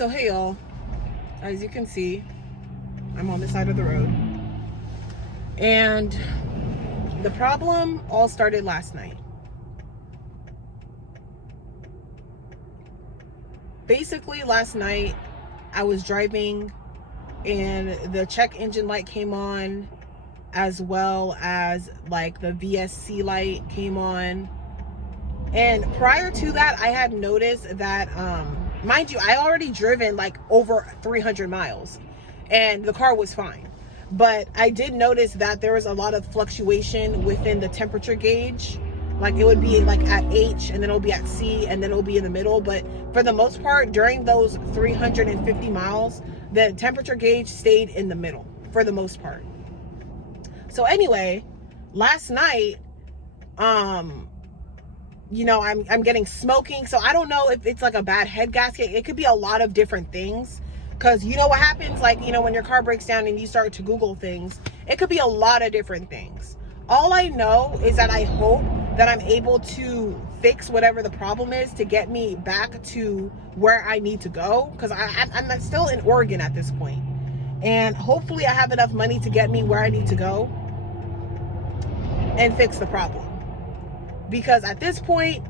So hey y'all, as you can see, I'm on the side of the road, and the problem all started last night. Basically last night I was driving and the check engine light came on, as well as like the VSC light came on. And prior to that, I had noticed that, mind you, I already driven like over 300 miles and the car was fine. But I did notice that there was a lot of fluctuation within the temperature gauge. Like it would be like at H, and then it'll be at C, and then it'll be in the middle. But for the most part, during those 350 miles, the temperature gauge stayed in the middle for the most part. So anyway, last night, you know, I'm getting smoking. So I don't know if it's like a bad head gasket. It could be a lot of different things. Because you know what happens, like, you know, when your car breaks down and you start to Google things, it could be a lot of different things. All I know is that I hope that I'm able to fix whatever the problem is to get me back to where I need to go. Because I'm still in Oregon at this point. And hopefully I have enough money to get me where I need to go and fix the problem. Because at this point,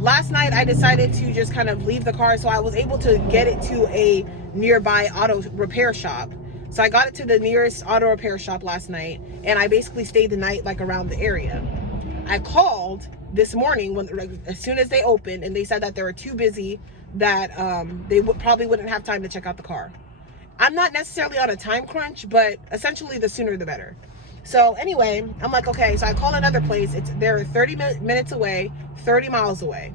last night I decided to just kind of leave the car, so I was able to get it to a nearby auto repair shop. So I got it to the nearest auto repair shop last night, and I basically stayed the night like around the area. I called this morning when as soon as they opened, and they said that they were too busy, that they probably wouldn't have time to check out the car. I'm not necessarily on a time crunch, but essentially the sooner the better. So anyway, I'm like, okay, so I call another place. They're 30 minutes away, 30 miles away.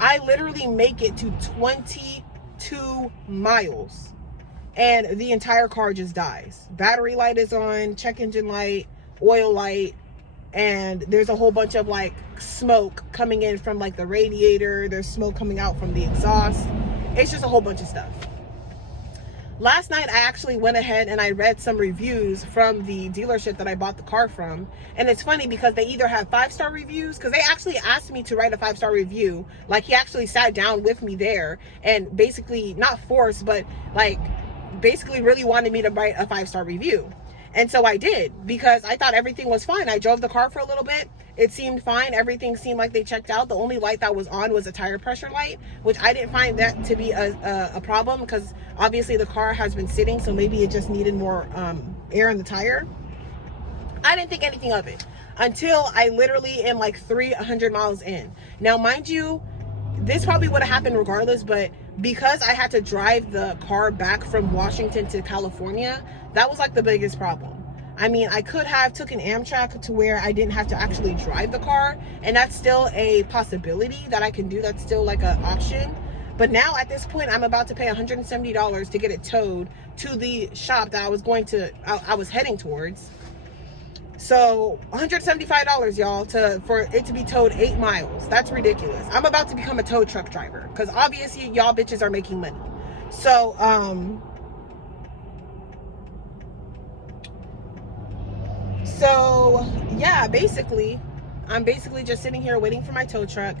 I literally make it to 22 miles and the entire car just dies. Battery light is on, check engine light, oil light, and there's a whole bunch of like smoke coming in from like the radiator. There's smoke coming out from the exhaust. It's just a whole bunch of stuff. Last night, I actually went ahead and I read some reviews from the dealership that I bought the car from. And it's funny because they either have 5-star reviews, because they actually asked me to write a 5-star review. Like, he actually sat down with me there and basically, not forced, but like basically really wanted me to write a 5-star review. And so I did, because I thought everything was fine. I drove the car for a little bit. It seemed fine. Everything seemed like they checked out. The only light that was on was a tire pressure light, which I didn't find that to be a problem, because obviously the car has been sitting, so maybe it just needed more air in the tire. I didn't think anything of it until I literally am like 300 miles in. Now, mind you, this probably would have happened regardless, but because I had to drive the car back from Washington to California, that was like the biggest problem. I mean, I could have took an Amtrak to where I didn't have to actually drive the car, and that's still a possibility that I can do. That's still like an option. But now at this point, I'm about to pay $170 to get it towed to the shop that I was heading towards. So $175, y'all, for it to be towed 8 miles. That's ridiculous. I'm about to become a tow truck driver, because obviously y'all bitches are making money. So yeah, basically I'm just sitting here waiting for my tow truck.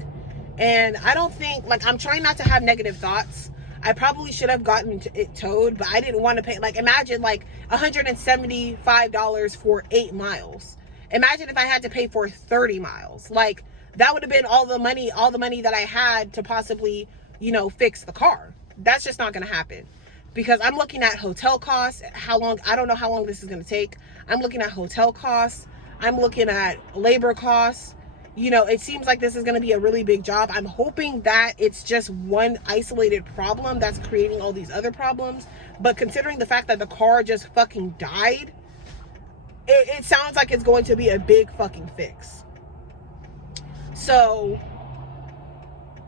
And I don't think, like, I'm trying not to have negative thoughts. I probably should have gotten it towed, but I didn't want to pay. Like, imagine like $175 for 8 miles. Imagine if I had to pay for 30 miles. Like, that would have been all the money that I had to possibly, you know, fix the car. That's just not going to happen, because I'm looking at hotel costs. I don't know how long this is going to take. I'm looking at hotel costs. I'm looking at labor costs. You know, it seems like this is going to be a really big job. I'm hoping that it's just one isolated problem that's creating all these other problems. But considering the fact that the car just fucking died, it sounds like it's going to be a big fucking fix. So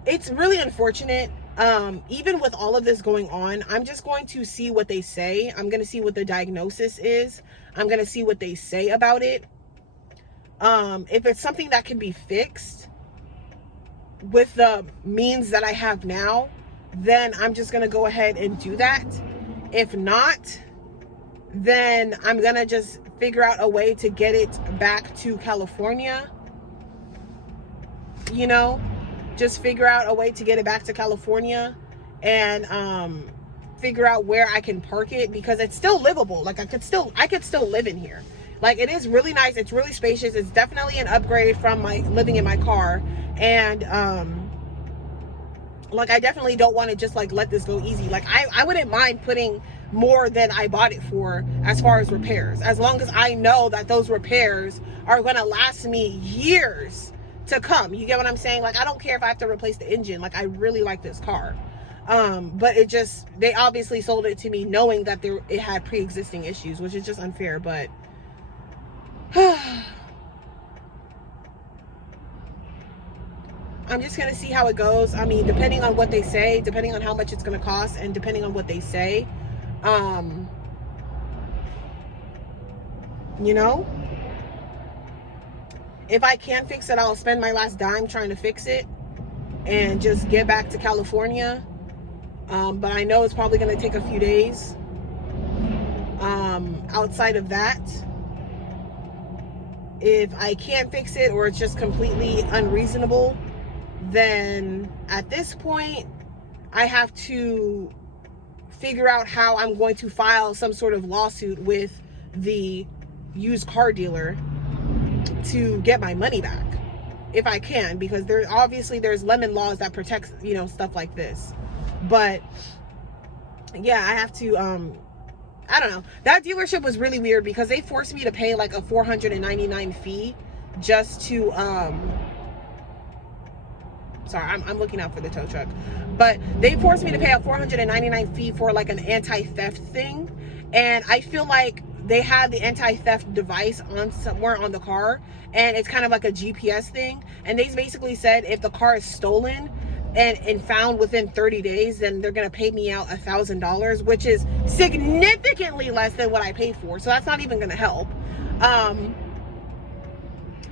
it's really unfortunate. Even with all of this going on, I'm just going to see what they say. I'm going to see what the diagnosis is. I'm going to see what they say about it. If it's something that can be fixed with the means that I have now, then I'm just going to go ahead and do that. If not, then I'm going to just figure out a way to get it back to California. You know, just figure out a way to get it back to California and figure out where I can park it, because it's still livable. Like I could still live in here. Like, it is really nice, it's really spacious, it's definitely an upgrade from my living in my car. And like, I definitely don't want to just like let this go easy. Like, I wouldn't mind putting more than I bought it for as far as repairs, as long as I know that those repairs are going to last me years to come. You get what I'm saying? Like, I don't care if I have to replace the engine. Like, I really like this car. But it just, they obviously sold it to me knowing that it had pre-existing issues, which is just unfair. But I'm just going to see how it goes. I mean, depending on what they say, depending on how much it's going to cost, and depending on what they say, you know, if I can fix it, I'll spend my last dime trying to fix it and just get back to California. But I know it's probably going to take a few days. Outside of that, if I can't fix it, or it's just completely unreasonable, then at this point I have to figure out how I'm going to file some sort of lawsuit with the used car dealer to get my money back, if I can, because there's lemon laws that protects, you know, stuff like this. But yeah, I have to I don't know. That dealership was really weird, because they forced me to pay like a $499 fee just to sorry, I'm looking out for the tow truck. But they forced me to pay a $499 fee for like an anti-theft thing. And I feel like they had the anti-theft device on somewhere on the car, and it's kind of like a GPS thing. And they basically said if the car is stolen and found within 30 days, then they're going to pay me out $1,000, which is significantly less than what I paid for. So that's not even going to help.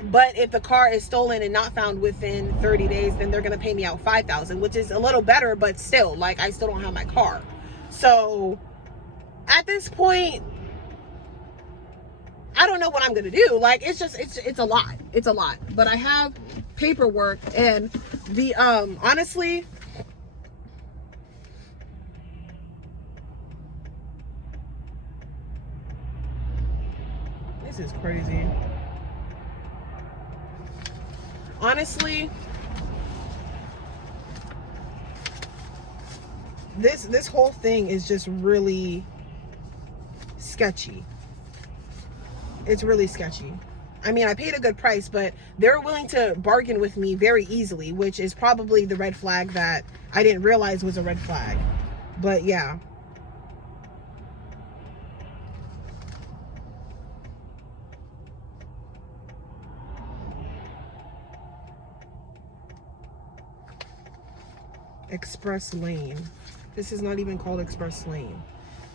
But if the car is stolen and not found within 30 days, then they're going to pay me out $5,000, which is a little better, but still, like, I still don't have my car. So at this point, I don't know what I'm going to do. Like, it's just, it's a lot. It's a lot. But I have paperwork, and the, honestly, this is crazy. Honestly, this whole thing is just really sketchy. It's really sketchy. I mean, I paid a good price, but they're willing to bargain with me very easily, which is probably the red flag that I didn't realize was a red flag. But yeah. Express lane. This is not even called express lane.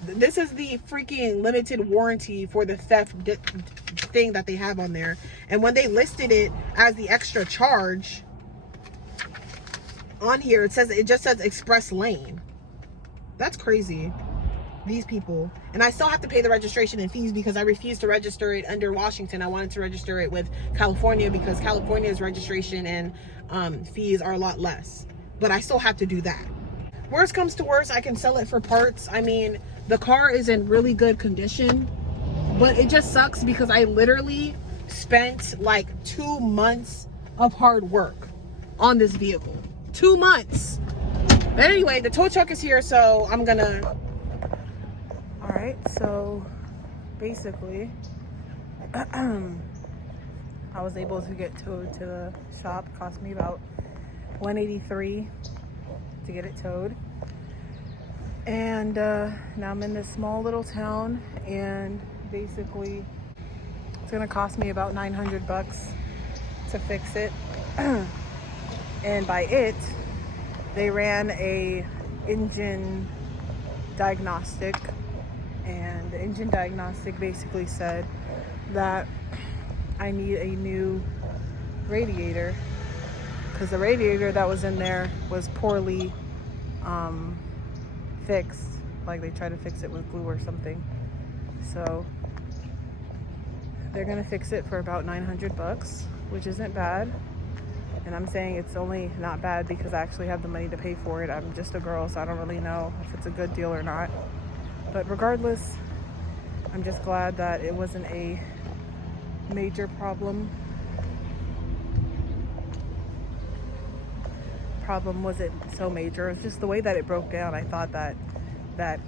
This is the freaking limited warranty for the theft thing that they have on there. And when they listed it as the extra charge on here, it just says express lane. That's crazy. These people. And I still have to pay the registration and fees, because I refused to register it under Washington. I wanted to register it with California, because California's registration and fees are a lot less. But I still have to do that. Worst comes to worst, I can sell it for parts. I mean, the car is in really good condition, but it just sucks because I literally spent like 2 months of hard work on this vehicle. 2 months. But anyway, the tow truck is here, so I'm gonna... All right, so basically, I was able to get towed to the shop. It cost me about $183 to get it towed. And now I'm in this small little town, and basically it's gonna cost me about $900 to fix it. And by it, they ran a engine diagnostic, and the engine diagnostic basically said that I need a new radiator, because the radiator that was in there was poorly fixed. Like, they tried to fix it with glue or something. So they're gonna fix it for about $900, which isn't bad. And I'm saying it's only not bad because I actually have the money to pay for it. I'm just a girl, so I don't really know if it's a good deal or not. But regardless, I'm just glad that it wasn't a major problem. Problem wasn't so major. It's just the way that it broke down. I thought that that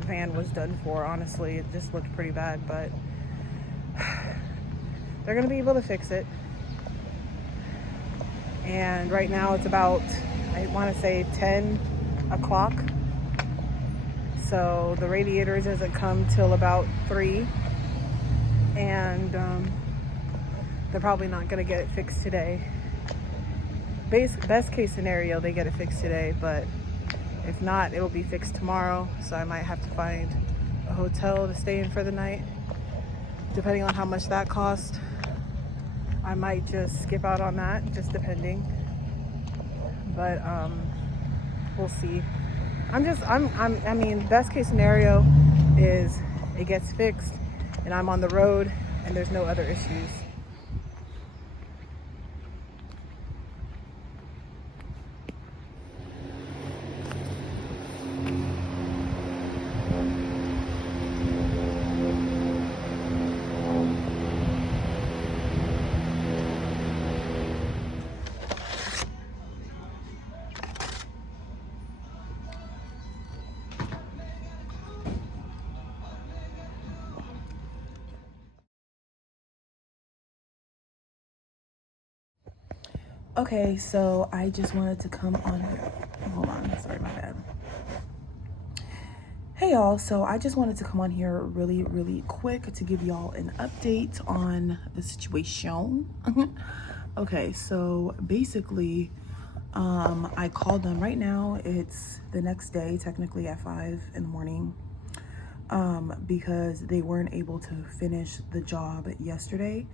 van was done for. Honestly, it just looked pretty bad, but they're gonna be able to fix it. And right now it's about, I want to say 10 o'clock. So the radiators doesn't come till about 3. And they're probably not going to get it fixed today. Best case scenario, they get it fixed today, but if not, it'll be fixed tomorrow. So I might have to find a hotel to stay in for the night, depending on how much that costs. I might just skip out on that, just depending. But we'll see. I mean, best case scenario is it gets fixed and I'm on the road and there's no other issues. Okay, so I just wanted to come on here. Hold on, sorry, my bad. Hey y'all, so I just wanted to come on here really quick to give y'all an update on the situation. Okay, so basically, I called them right now. It's the next day, technically at 5 in the morning, because they weren't able to finish the job yesterday.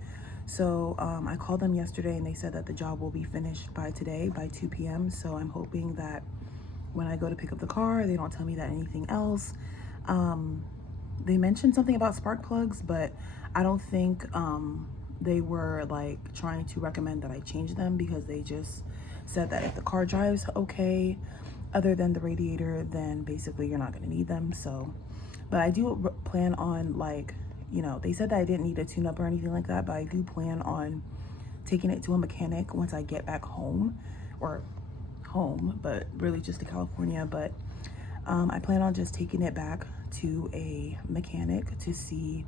So I called them yesterday and they said that the job will be finished by today, by 2 p.m. So I'm hoping that when I go to pick up the car, they don't tell me that anything else. They mentioned something about spark plugs, but I don't think they were like trying to recommend that I change them, because they just said that if the car drives okay, other than the radiator, then basically you're not going to need them. So, but I do plan on, like, you know, they said that I didn't need a tune-up or anything like that, but I do plan on taking it to a mechanic once I get back home, or home, but really just to California. But I plan on just taking it back to a mechanic to see,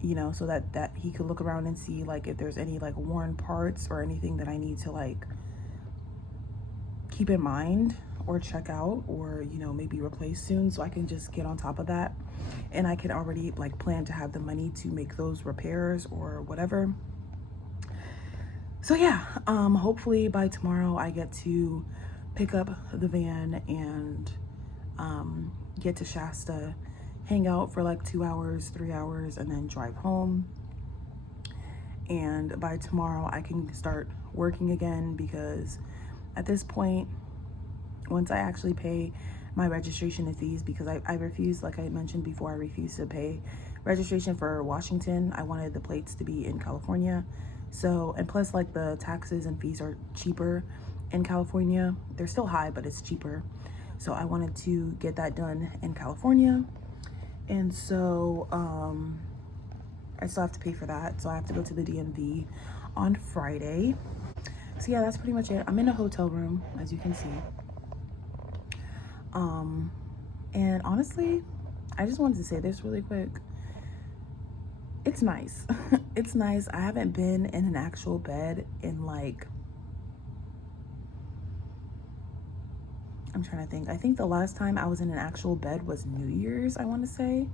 you know, so that he could look around and see like if there's any like worn parts or anything that I need to like keep in mind or check out, or, you know, maybe replace soon, so I can just get on top of that and I can already like plan to have the money to make those repairs or whatever. So yeah, hopefully by tomorrow I get to pick up the van and get to Shasta, hang out for like 2 hours, 3 hours, and then drive home. And by tomorrow I can start working again, because at this point, once I actually pay my registration and fees, because I refused, like I mentioned before, I refused to pay registration for Washington. I wanted the plates to be in California. So, and plus like the taxes and fees are cheaper in California. They're still high, but it's cheaper. So I wanted to get that done in California. And so I still have to pay for that. So I have to go to the DMV on Friday. So yeah, that's pretty much it. I'm in a hotel room, as you can see. And honestly, I just wanted to say this really quick. It's nice. It's nice. I haven't been in an actual bed in like, I'm trying to think. I think the last time I was in an actual bed was New Year's, I want to say.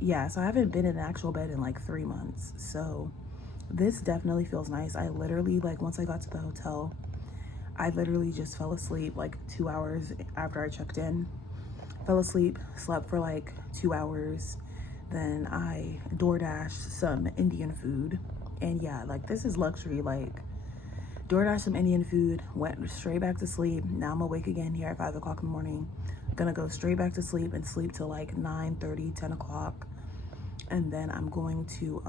Yeah, so I haven't been in an actual bed in like 3 months. So this definitely feels nice. I literally, like, once I got to the hotel, I literally just fell asleep like 2 hours after I checked in. Fell asleep, slept for like 2 hours. Then I DoorDashed some Indian food. And yeah, like, this is luxury. Like, DoorDashed some Indian food, went straight back to sleep. Now I'm awake again here at 5 o'clock in the morning. Gonna go straight back to sleep and sleep till like 9:30, 10 o'clock. And then I'm going to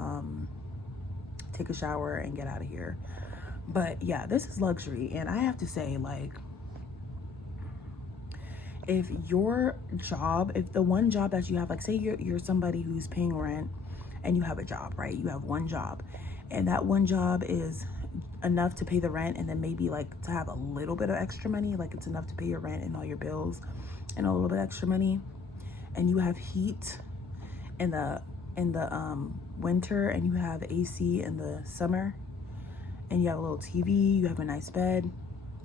take a shower and get out of here. But yeah, this is luxury. And I have to say, like, if your job, if the one job that you have, like, say you're somebody who's paying rent and you have a job, right? You have one job, and that one job is enough to pay the rent, and then maybe like to have a little bit of extra money, like it's enough to pay your rent and all your bills and a little bit extra money, and you have heat in the winter, and you have AC in the summer, and you have a little TV, you have a nice bed,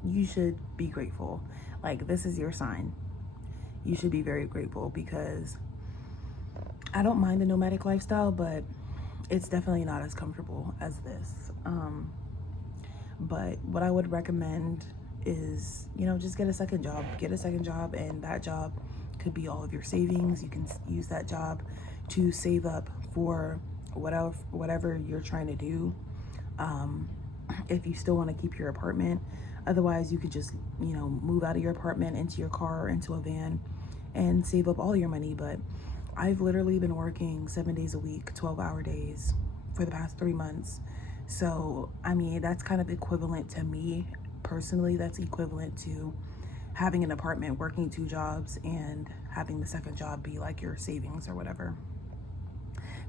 you should be grateful. Like, this is your sign. You should be very grateful, because I don't mind the nomadic lifestyle, but it's definitely not as comfortable as this. But what I would recommend is, you know, just get a second job. Get a second job, and that job could be all of your savings. You can use that job to save up for whatever you're trying to do. If you still want to keep your apartment, otherwise you could just, you know, move out of your apartment into your car or into a van and save up all your money. But I've literally been working 7 days a week, 12-hour days for the past 3 months. So, I mean, that's kind of equivalent to me personally. That's equivalent to having an apartment, working 2 jobs, and having the second job be like your savings or whatever.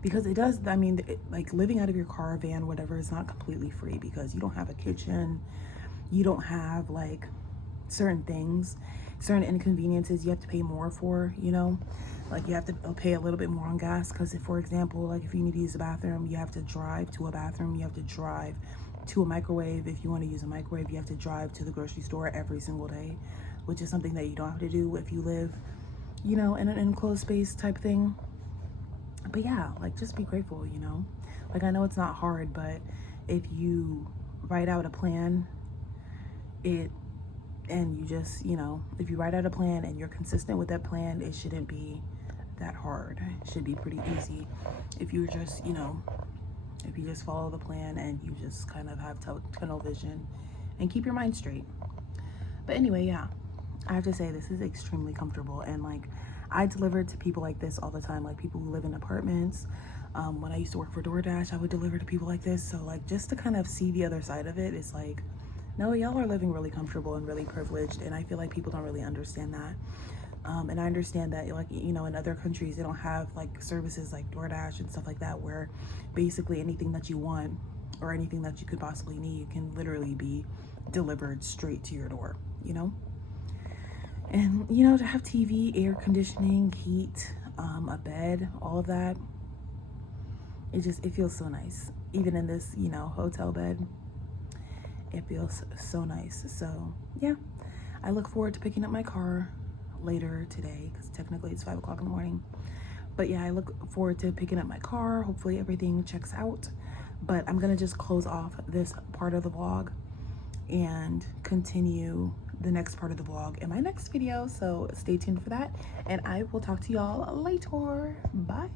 Because it does, I mean, like living out of your car, van, whatever, is not completely free, because you don't have a kitchen, you don't have like certain things, certain inconveniences you have to pay more for, you know? Like, you have to pay a little bit more on gas, because if, for example, like if you need to use a bathroom, you have to drive to a bathroom, you have to drive to a microwave. If you want to use a microwave, you have to drive to the grocery store every single day, which is something that you don't have to do if you live, you know, in an enclosed space type thing. But yeah, like, just be grateful, you know? Like, I know it's not hard, but if you write out a plan, and you just, you know, if you write out a plan and you're consistent with that plan, it shouldn't be that hard. It should be pretty easy if you just, you know, if you just follow the plan and you just kind of have tunnel vision and keep your mind straight. But anyway, yeah, I have to say, this is extremely comfortable. And like, I deliver to people like this all the time, like people who live in apartments. When I used to work for DoorDash, I would deliver to people like this. So like, just to kind of see the other side of it, it's like, no, y'all are living really comfortable and really privileged. And I feel like people don't really understand that. And I understand that, like, you know, in other countries, they don't have like services like DoorDash and stuff like that, where basically anything that you want or anything that you could possibly need can literally be delivered straight to your door, you know? And, you know, to have TV, air conditioning, heat, a bed, all of that, it feels so nice. Even in this, you know, hotel bed, it feels so nice. So yeah, I look forward to picking up my car later today, because technically it's 5 o'clock in the morning. But yeah, I look forward to picking up my car. Hopefully everything checks out. But I'm gonna just close off this part of the vlog and continue the next part of the vlog in my next video. So stay tuned for that, and I will talk to y'all later. Bye.